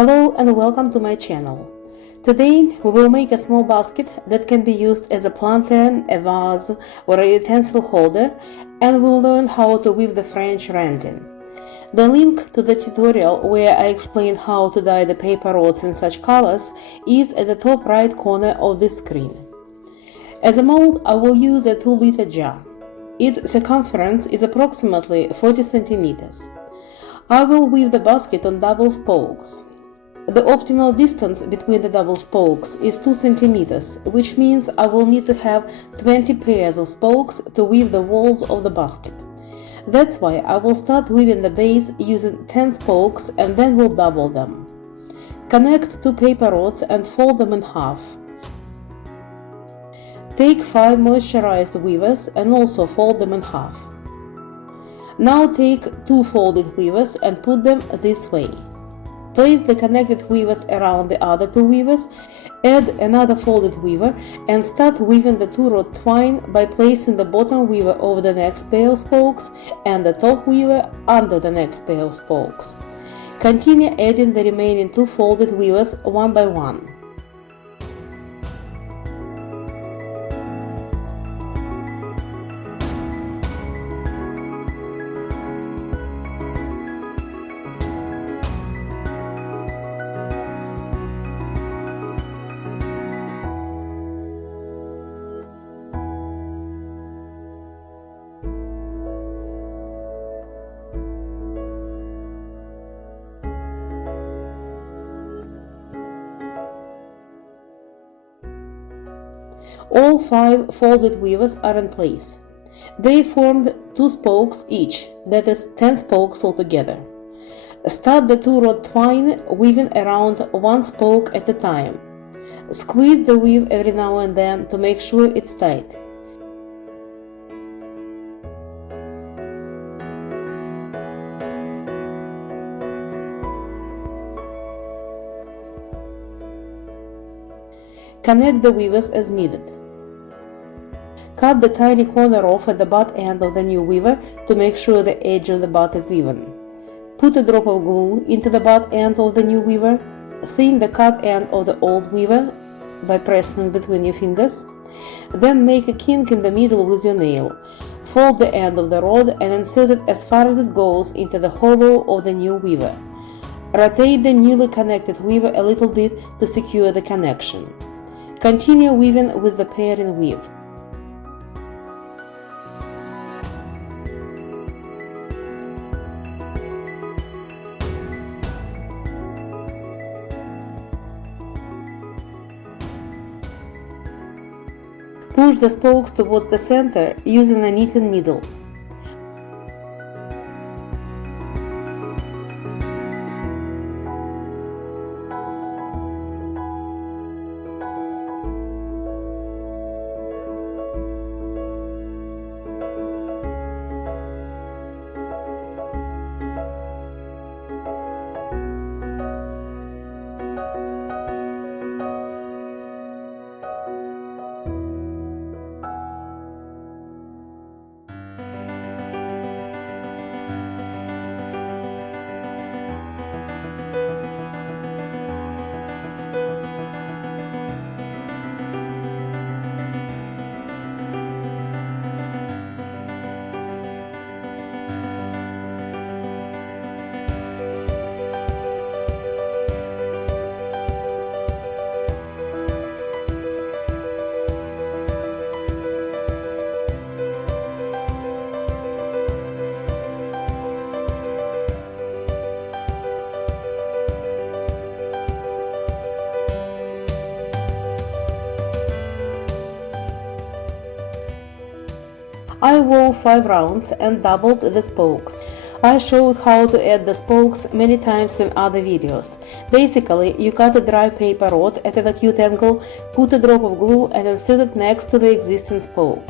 Hello and welcome to my channel. Today we will make a small basket that can be used as a plantain, a vase or a utensil holder, and we'll learn how to weave the French rending. The link to the tutorial where I explain how to dye the paper rods in such colors is at the top right corner of this screen. As a mold, I will use a 2-liter jar. Its circumference is approximately 40 centimeters. I will weave the basket on double spokes. The optimal distance between the double spokes is 2 centimeters, which means I will need to have 20 pairs of spokes to weave the walls of the basket. That's why I will start weaving the base using 10 spokes and then will double them. Connect 2 paper rods and fold them in half. Take 5 moisturized weavers and also fold them in half. Now take 2 folded weavers and put them this way. Place the connected weavers around the other 2 weavers, add another folded weaver, and start weaving the 2-rod twine by placing the bottom weaver over the next pair of spokes and the top weaver under the next pair of spokes. Continue adding the remaining 2 folded weavers one by one. All 5 folded weavers are in place. They formed 2 spokes each, that is 10 spokes altogether. Start the 2-rod twine weaving around 1 spoke at a time. Squeeze the weave every now and then to make sure it's tight. Connect the weavers as needed. Cut the tiny corner off at the butt end of the new weaver to make sure the edge of the butt is even. Put a drop of glue into the butt end of the new weaver. Seam the cut end of the old weaver by pressing between your fingers. Then make a kink in the middle with your nail. Fold the end of the rod and insert it as far as it goes into the hollow of the new weaver. Rotate the newly connected weaver a little bit to secure the connection. Continue weaving with the pairing weave. Push the spokes towards the center using a knitting needle. I wove 5 rounds and doubled the spokes. I showed how to add the spokes many times in other videos. Basically, you cut a dry paper rod at an acute angle, put a drop of glue and insert it next to the existing spoke.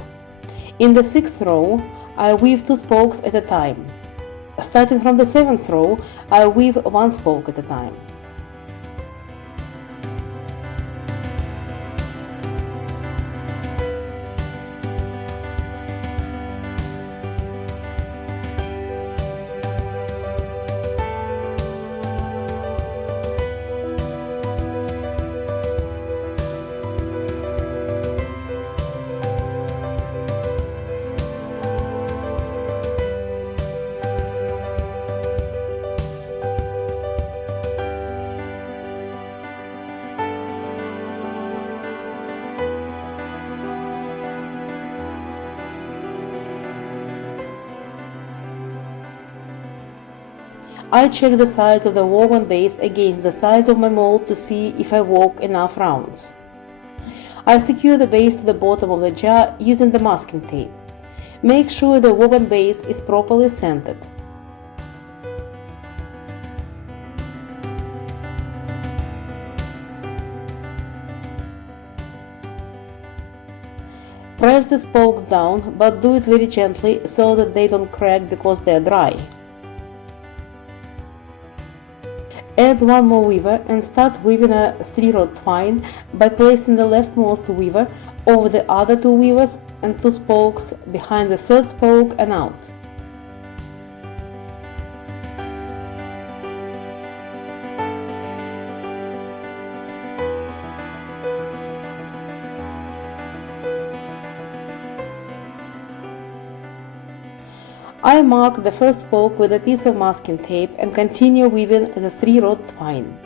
In the 6th row, I weave 2 spokes at a time. Starting from the 7th row, I weave 1 spoke at a time. I check the size of the woven base against the size of my mold to see if I walk enough rounds. I secure the base to the bottom of the jar using the masking tape. Make sure the woven base is properly centered. Press the spokes down, but do it very gently so that they don't crack because they are dry. Add one more weaver and start weaving a 3-rod twine by placing the leftmost weaver over the other 2 weavers and 2 spokes behind the 3rd spoke and out. I mark the first spoke with a piece of masking tape and continue weaving the 3-rod twine.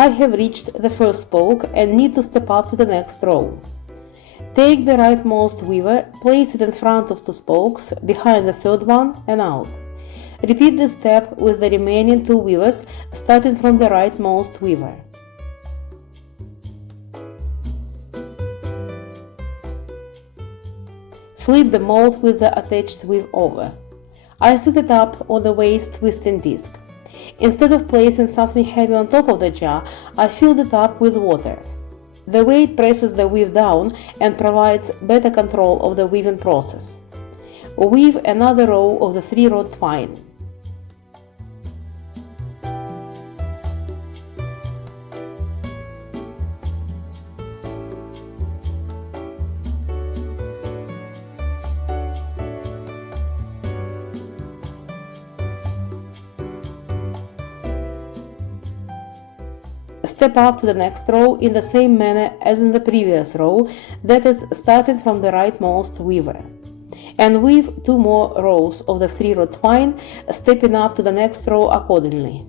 I have reached the first spoke and need to step up to the next row. Take the rightmost weaver, place it in front of 2 spokes, behind the 3rd one and out. Repeat this step with the remaining 2 weavers, starting from the rightmost weaver. Flip the mold with the attached weave over. I set it up on the waist twisting disc. Instead of placing something heavy on top of the jar, I filled it up with water. The weight presses the weave down and provides better control of the weaving process. Weave another row of the 3-rod twine. Step up to the next row in the same manner as in the previous row, that is, starting from the rightmost weaver. And weave 2 more rows of the 3-rod twine, stepping up to the next row accordingly.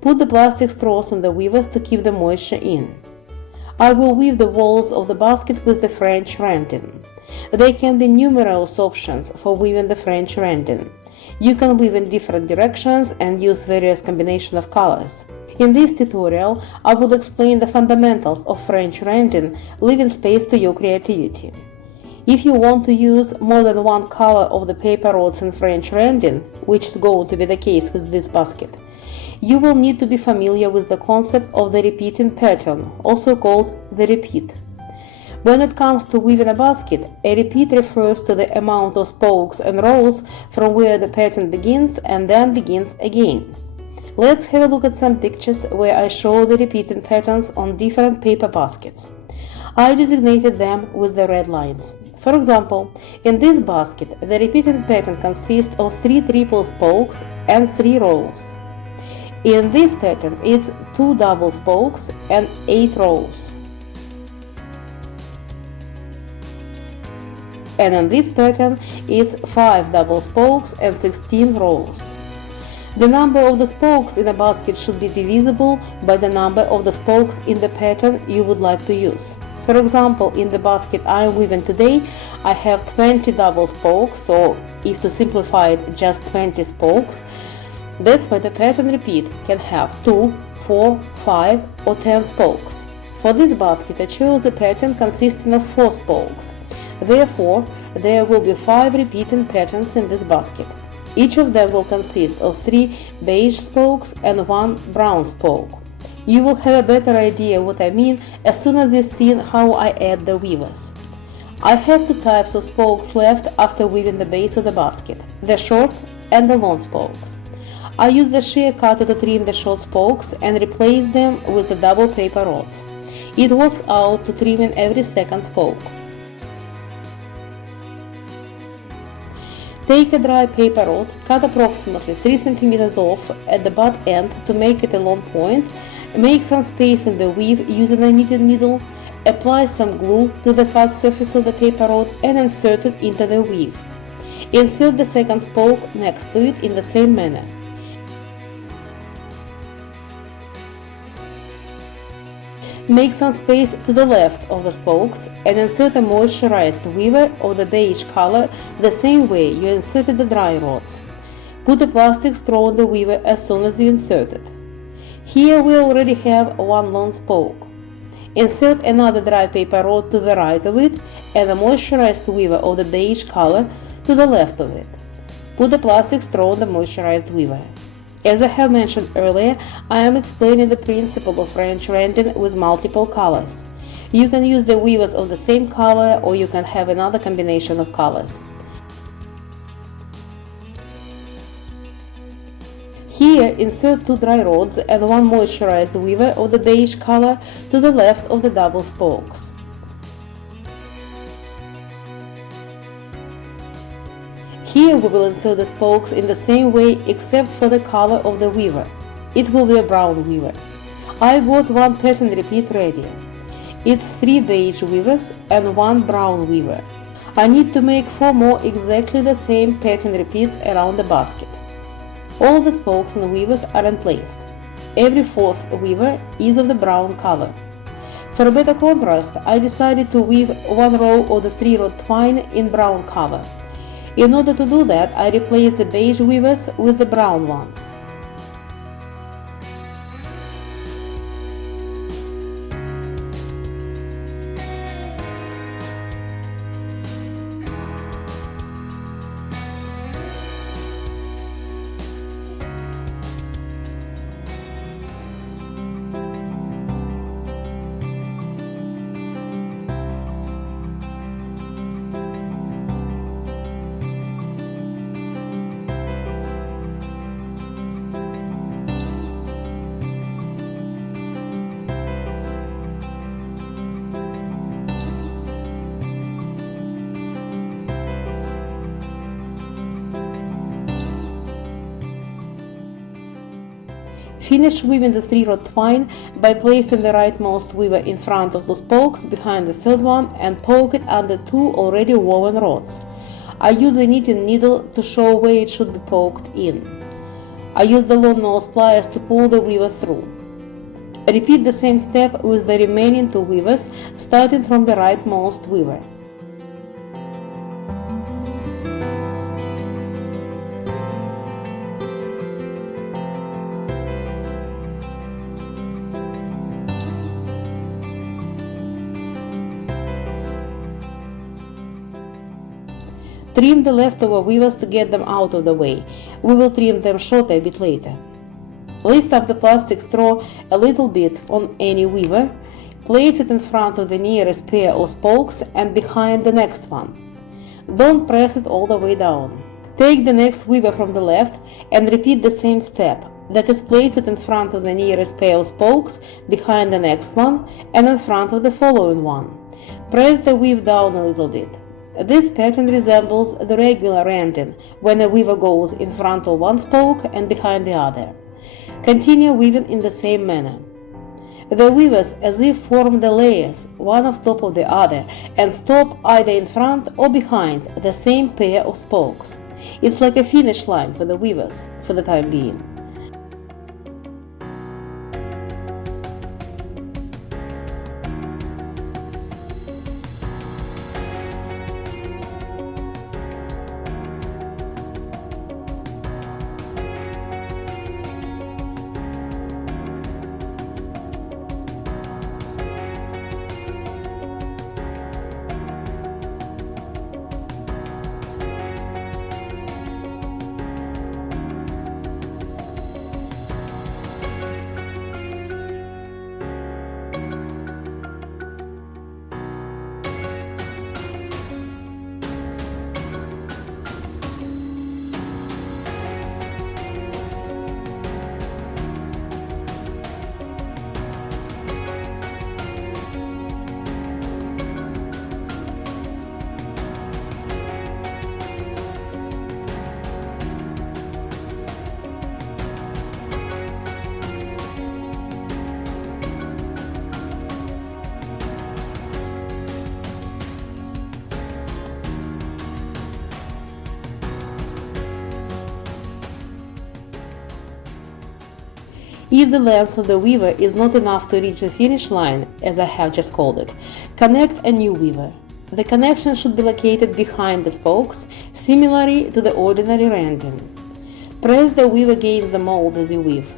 Put the plastic straws on the weavers to keep the moisture in. I will weave the walls of the basket with the French rending. There can be numerous options for weaving the French rending. You can weave in different directions and use various combinations of colors. In this tutorial, I will explain the fundamentals of French rending, leaving space to your creativity. If you want to use more than one color of the paper rods in French rending, which is going to be the case with this basket, you will need to be familiar with the concept of the repeating pattern, also called the repeat. When it comes to weaving a basket, a repeat refers to the amount of spokes and rows from where the pattern begins and then begins again. Let's have a look at some pictures where I show the repeating patterns on different paper baskets. I designated them with the red lines. For example, in this basket, the repeating pattern consists of 3 triple spokes and 3 rows. In this pattern, it's 2 double spokes and 8 rows. And in this pattern, it's 5 double spokes and 16 rows. The number of the spokes in a basket should be divisible by the number of the spokes in the pattern you would like to use. For example, in the basket I am weaving today, I have 20 double spokes, so if to simplify it, just 20 spokes. That's why the pattern repeat can have 2, 4, 5 or 10 spokes. For this basket I chose a pattern consisting of 4 spokes. Therefore, there will be 5 repeating patterns in this basket. Each of them will consist of 3 beige spokes and 1 brown spoke. You will have a better idea what I mean as soon as you've seen how I add the weavers. I have 2 types of spokes left after weaving the base of the basket, the short and the long spokes. I use the shear cutter to trim the short spokes and replace them with the double paper rods. It works out to trimming every second spoke. Take a dry paper rod, cut approximately 3 cm off at the butt end to make it a long point, make some space in the weave using a knitting needle, apply some glue to the cut surface of the paper rod and insert it into the weave. Insert the second spoke next to it in the same manner. Make some space to the left of the spokes and insert a moisturized weaver of the beige color the same way you inserted the dry rods. Put a plastic straw on the weaver as soon as you insert it. Here we already have 1 long spoke. Insert another dry paper rod to the right of it and a moisturized weaver of the beige color to the left of it. Put a plastic straw on the moisturized weaver. As I have mentioned earlier, I am explaining the principle of French rending with multiple colors. You can use the weavers of the same color or you can have another combination of colors. Here, insert 2 dry rods and 1 moisturized weaver of the beige color to the left of the double spokes. Here we will insert the spokes in the same way except for the color of the weaver. It will be a brown weaver. I got 1 pattern repeat ready. It's 3 beige weavers and 1 brown weaver. I need to make 4 more exactly the same pattern repeats around the basket. All the spokes and weavers are in place. Every 4th weaver is of the brown color. For a better contrast, I decided to weave 1 row of the 3-rod twine in brown color. In order to do that, I replaced the beige weavers with the brown ones. Finish weaving the 3-rod twine by placing the rightmost weaver in front of the spokes behind the 3rd one and poke it under 2 already woven rods. I use a knitting needle to show where it should be poked in. I use the long nose pliers to pull the weaver through. Repeat the same step with the remaining 2 weavers, starting from the rightmost weaver. Trim the leftover weavers to get them out of the way. We will trim them short a bit later. Lift up the plastic straw a little bit on any weaver, Place it in front of the nearest pair of spokes and behind the next one. Don't press it all the way down. Take the next weaver from the left and repeat the same step. That is, place it in front of the nearest pair of spokes, behind the next one, and in front of the following one. Press the weave down a little bit. This pattern resembles the regular rending, when a weaver goes in front of one spoke and behind the other. Continue weaving in the same manner. The weavers as if form the layers, one on top of the other, and stop either in front or behind the same pair of spokes. It's like a finish line for the weavers for the time being. If the length of the weaver is not enough to reach the finish line, as I have just called it, connect a new weaver. The connection should be located behind the spokes, similarly to the ordinary rending. Press the weave against the mold as you weave.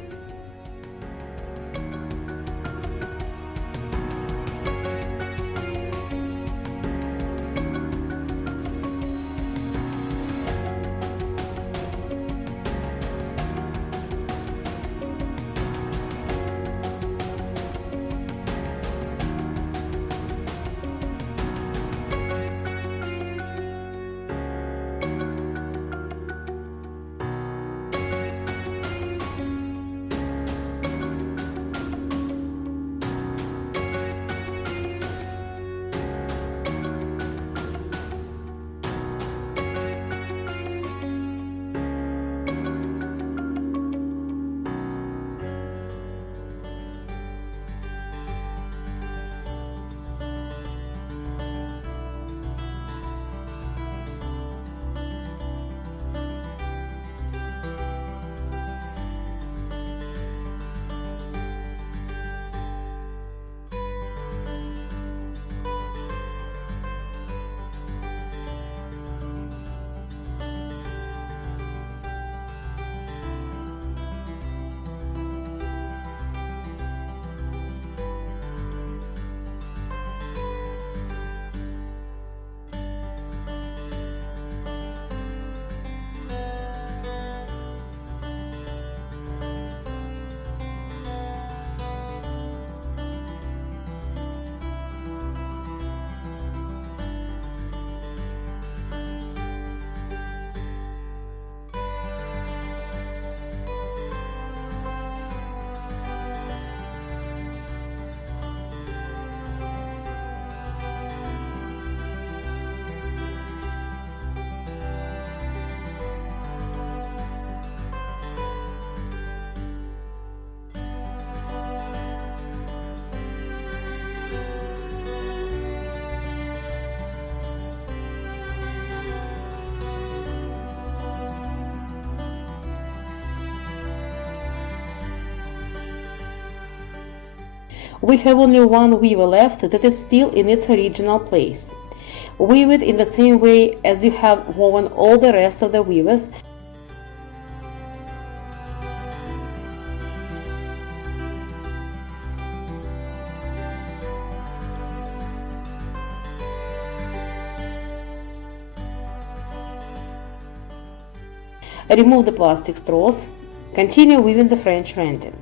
We have only one weaver left that is still in its original place. Weave it in the same way as you have woven all the rest of the weavers. Remove the plastic straws. Continue weaving the French rending.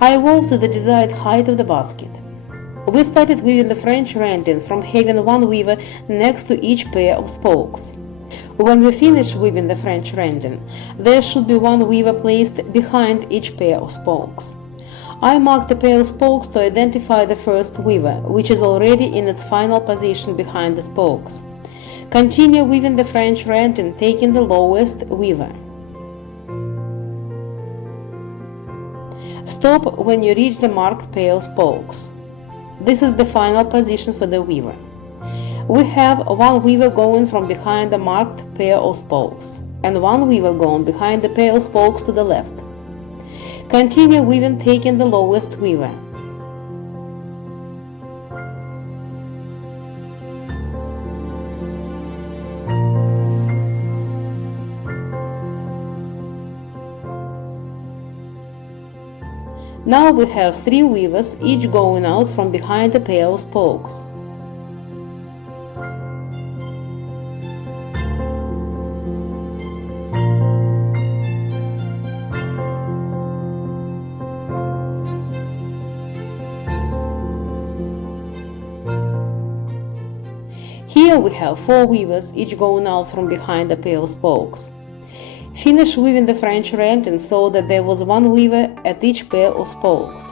I wove to the desired height of the basket. We started weaving the French rending from having one weaver next to each pair of spokes. When we finish weaving the French rending, there should be one weaver placed behind each pair of spokes. I marked a pair of spokes to identify the first weaver, which is already in its final position behind the spokes. Continue weaving the French rending, taking the lowest weaver. Stop when you reach the marked pair of spokes. This is the final position for the weaver. We have one weaver going from behind the marked pair of spokes, and one weaver going behind the pair of spokes to the left. Continue weaving, taking the lowest weaver. Now we have 3 weavers, each going out from behind a pair of spokes. Here we have 4 weavers, each going out from behind a pair of spokes. Finish weaving the French rending so that there was one weaver at each pair of spokes.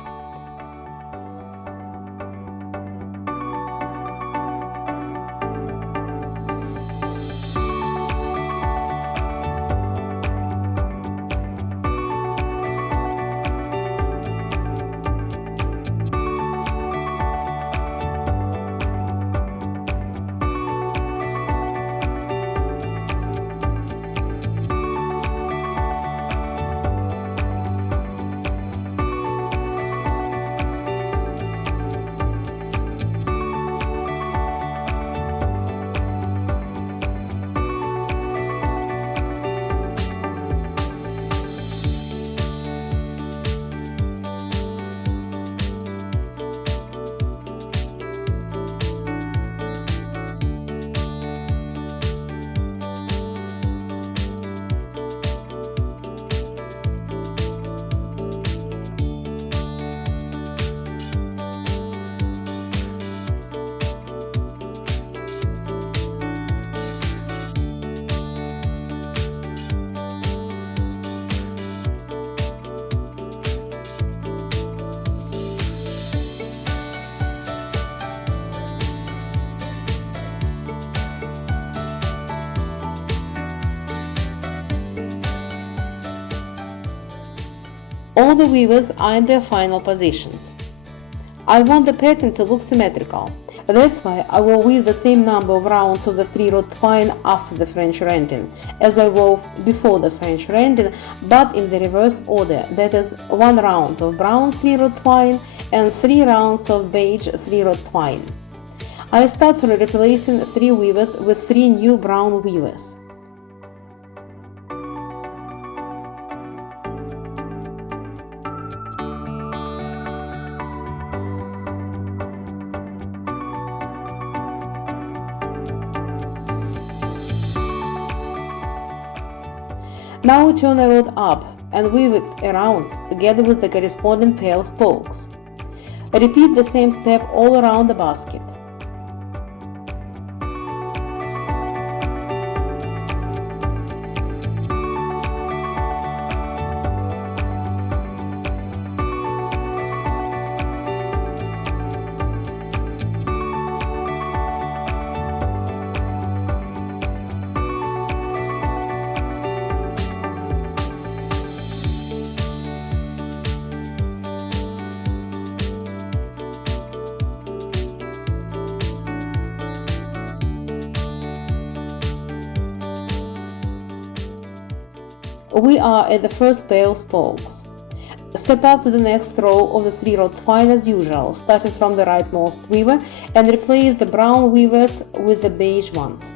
All the weavers are in their final positions. I want the pattern to look symmetrical. That's why I will weave the same number of rounds of the 3-rod twine after the French rending as I wove before the French rending, but in the reverse order, that is 1 round of brown 3-rod twine and 3 rounds of beige 3-rod twine. I start from replacing 3 weavers with 3 new brown weavers. Now turn the rod up and weave it around together with the corresponding pair of spokes. Repeat the same step all around the basket. We are at the first pair of spokes. Step up to the next row of the 3-rod twine as usual, starting from the rightmost weaver, and replace the brown weavers with the beige ones.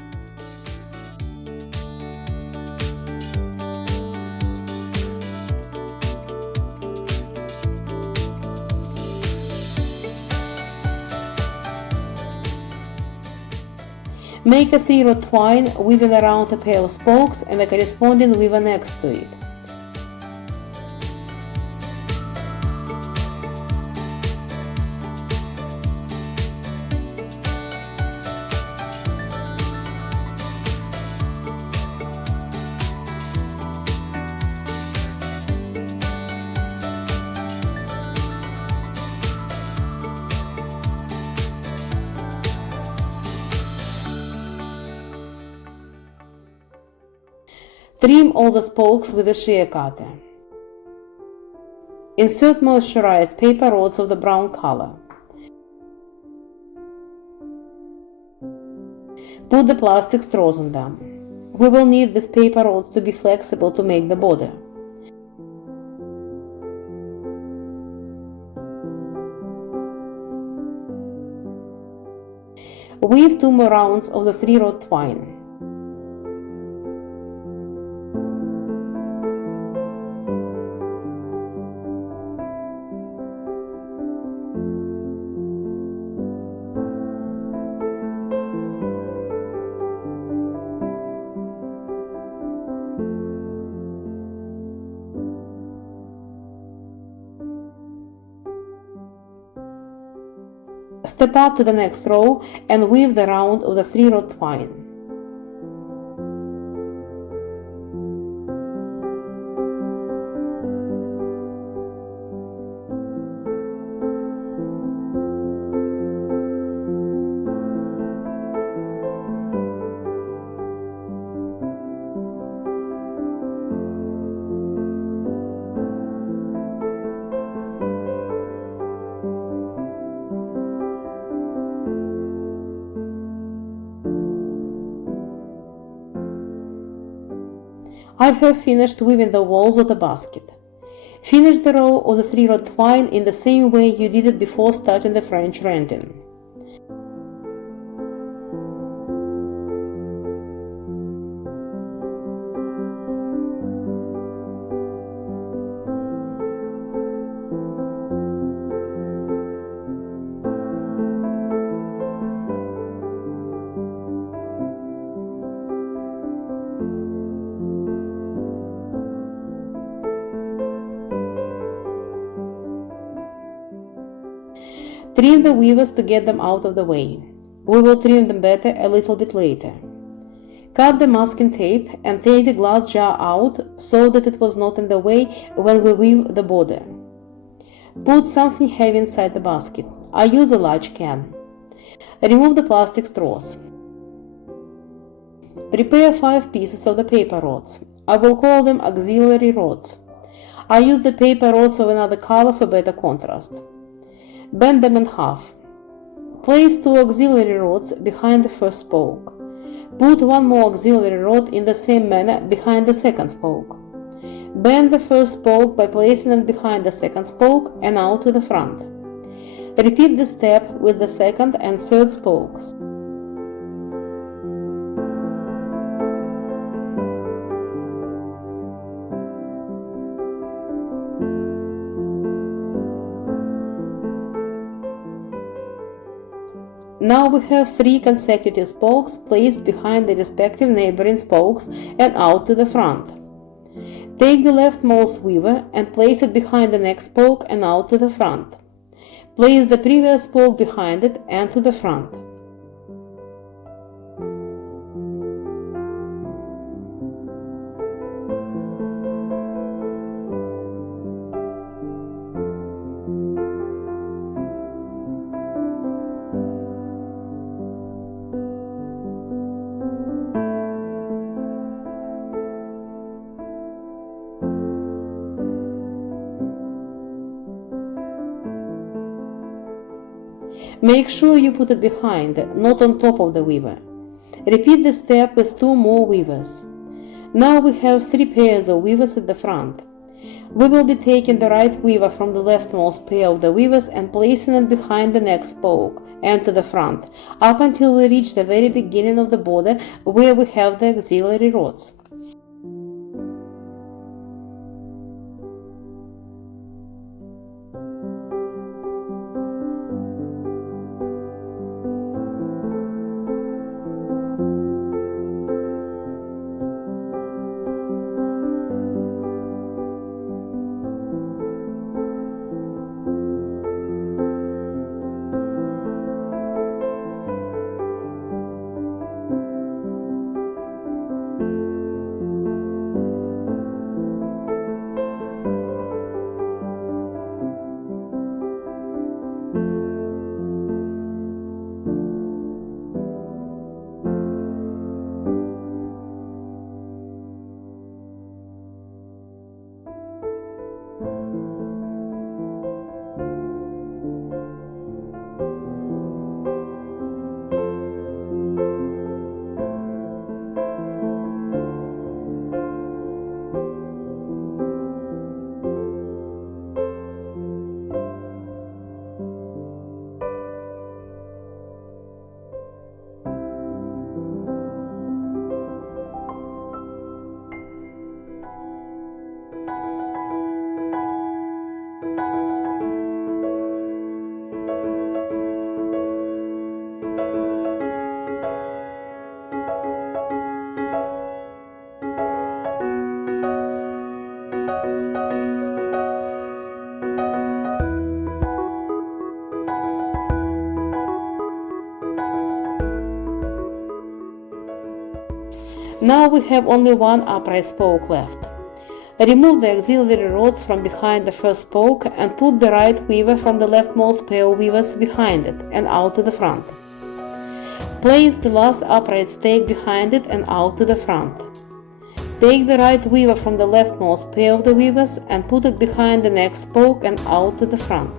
Make a 3-rod twine, weaving around a pair of spokes and the corresponding weaver next to it. Trim all the spokes with a shear cutter. Insert moisturized paper rods of the brown color. Put the plastic straws on them. We will need these paper rods to be flexible to make the border. Weave 2 more rounds of the 3-rod twine. Step up to the next row and weave the round of the 3-rod twine. I have finished weaving the walls of the basket. Finish the row of the 3-rod twine in the same way you did it before starting the French rending. Trim the weavers to get them out of the way. We will trim them better a little bit later. Cut the masking tape and take the glass jar out so that it was not in the way when we weave the border. Put something heavy inside the basket. I use a large can. Remove the plastic straws. Prepare 5 pieces of the paper rods. I will call them auxiliary rods. I use the paper rods of another color for better contrast. Bend them in half. Place 2 auxiliary rods behind the first spoke. Put 1 more auxiliary rod in the same manner behind the second spoke. Bend the first spoke by placing it behind the second spoke and out to the front. Repeat this step with the second and third spokes. Now we have 3 consecutive spokes placed behind the respective neighboring spokes and out to the front. Take the leftmost weaver and place it behind the next spoke and out to the front. Place the previous spoke behind it and to the front. Make sure you put it behind, not on top of the weaver. Repeat this step with 2 more weavers. Now we have 3 pairs of weavers at the front. We will be taking the right weaver from the leftmost pair of the weavers and placing it behind the next spoke and to the front, up until we reach the very beginning of the border where we have the auxiliary rods. Now we have only one upright spoke left. Remove the auxiliary rods from behind the first spoke and put the right weaver from the leftmost pair of weavers behind it and out to the front. Place the last upright stake behind it and out to the front. Take the right weaver from the leftmost pair of the weavers and put it behind the next spoke and out to the front.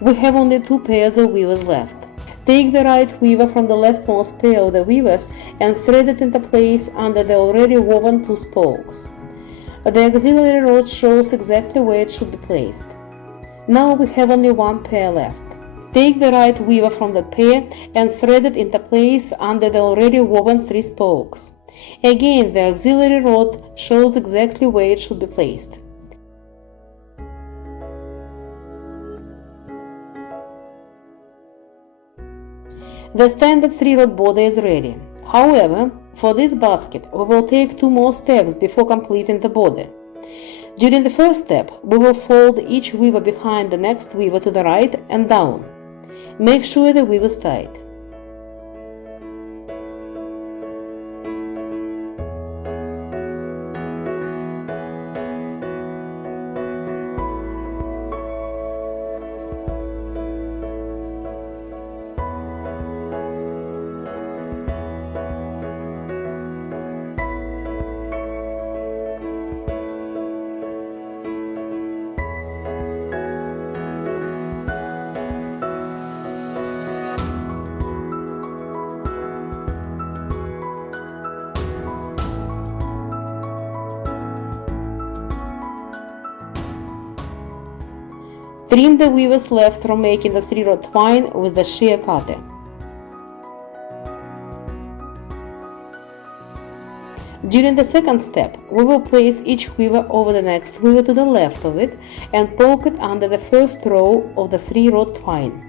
We have only two pairs of weavers left. Take the right weaver from the leftmost pair of the weavers and thread it into place under the already woven two spokes. The auxiliary rod shows exactly where it should be placed. Now we have only one pair left. Take the right weaver from that pair and thread it into place under the already woven three spokes. Again, the auxiliary rod shows exactly where it should be placed. The standard 3-rod border is ready. However, for this basket, we will take two more steps before completing the border. During the first step, we will fold each weaver behind the next weaver to the right and down. Make sure the weave is tight. Trim the weavers left from making the 3-rod twine with the shear cutter. During the second step, we will place each weaver over the next weaver to the left of it and poke it under the first row of the 3-rod twine.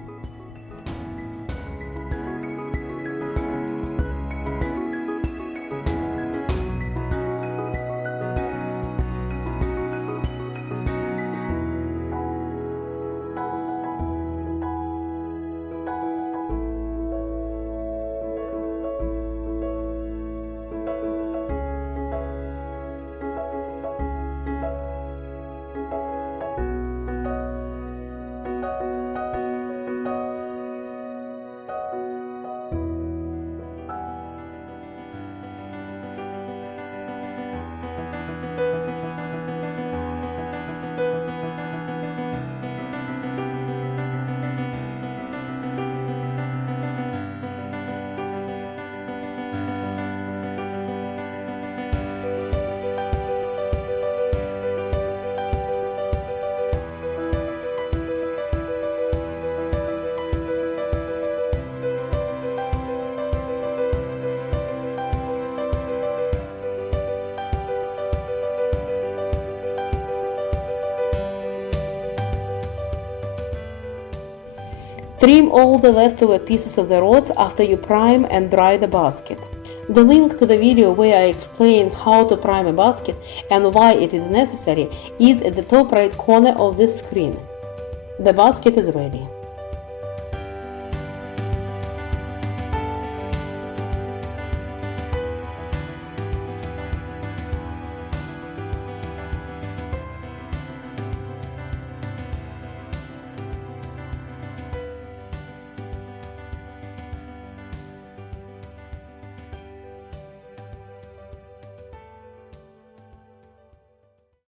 Trim all the leftover pieces of the rods after you prime and dry the basket. The link to the video where I explain how to prime a basket and why it is necessary is at the top right corner of this screen. The basket is ready.